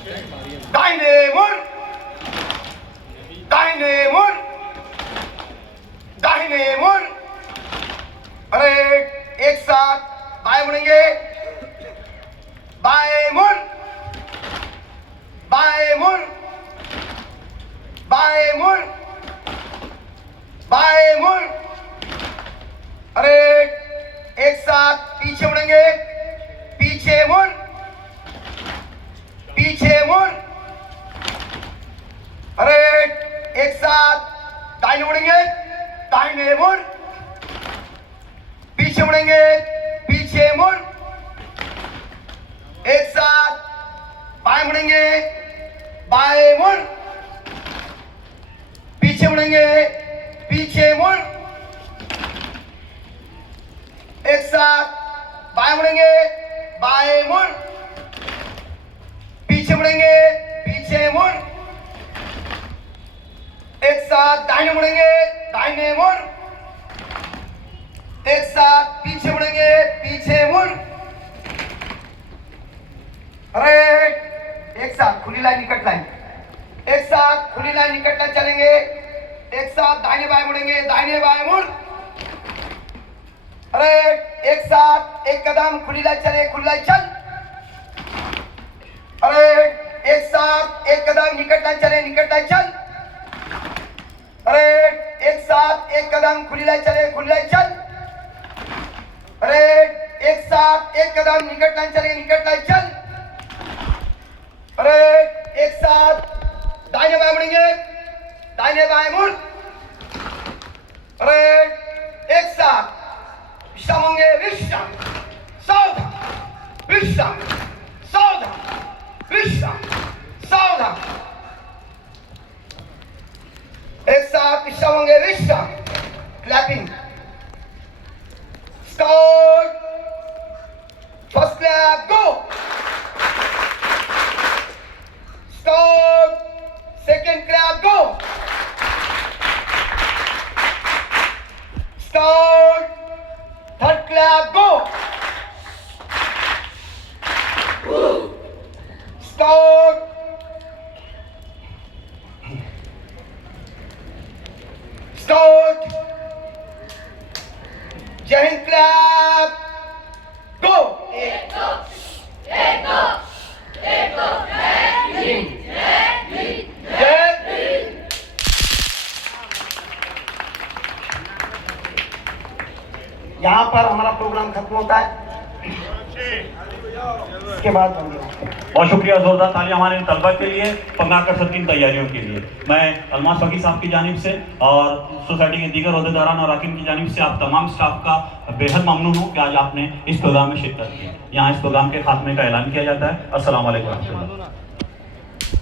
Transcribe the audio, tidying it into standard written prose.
दाहिने मुड़, दाहिने मुड़, दाहिने मुड़। अरे एक साथ बाएं मुड़ेंगे, बाएं मुड़, बाएं मुड़, बाएं मुड़, बाएं मुड़। अरे एक साथ पीछे मुड़ेंगे, पीछे मुड़, पीछे मुड़। अरे एक साथ दाहिने मुड़ेंगे, दाहिने मुड़, पीछे मुड़ेंगे, पीछे मुड़। एक साथ बाएं मुड़ेंगे, बाएं मुड़, पीछे मुड़ेंगे, पीछे मुड़। एक साथ बाएं मुड़ेंगे, बाएं मुड़, पीछे मुड़ेंगे, पीछे मुड़। एक साथ दाहिने मुड़ेंगे, दाहिने मुड़। एक साथ पीछे मुड़ेंगे, पीछे मुड़। अरे एक साथ खुली लाइन, निकट लाइन। एक साथ खुली लाइन, निकट लाइन चलेंगे। एक साथ दाहिने बाएं मुड़ेंगे, दाहिने बाएं मुड़। अरे एक साथ एक कदम खुली लाइन चले, खुली लाइन चल। अरे एक साथ एक कदम निकट लाइन चले, निकट लाइन चल। अरे एक साथ एक कदम खुली लाइन चले, खुली लाइन चल। अरे एक साथ एक कदम निकट लाइन चले, निकट लाइन चल। अरे एक साथ दाहिने बाएं मुड़ेंगे, दाहिने बाएं मुड़। अरे एक साथ विश्राम होंगे, विश्राम, सावधान, विश्राम, सावधान, विश्राम, सावधान। एक साथ विश्राम होंगे, विश्राम, क्लैपिंग। स्टार्ट, फर्स्ट क्लैप, गो। स्टार्ट, सेकंड क्लैप, गो। स्टार्ट, थर्ड क्लैप, गो। स्टार्ट, स्टार्ट, जय हिंद क्लैप, गो। एक दो, एक दो, एक दो, जय हिंद, जय हिंद, जय हिंद। यहाँ पर हमारा प्रोग्राम खत्म होता है, इसके बाद बहुत शुक्रिया, जोरदार तालियां हमारे तलबा के लिए, पंगा कसरत की तैयारियों के लिए। मैं अलमास फकीर साहब की जानिब से और सोसाइटी के दीगर अहदेदारान और अरकान की जानिब से आप तमाम स्टाफ का बेहद ममनून हूँ कि आज आपने इस प्रोग्राम में शिरकत की। यहाँ इस प्रोग्राम के खात्मे का ऐलान किया जाता है। अस्सलाम वालेकुम।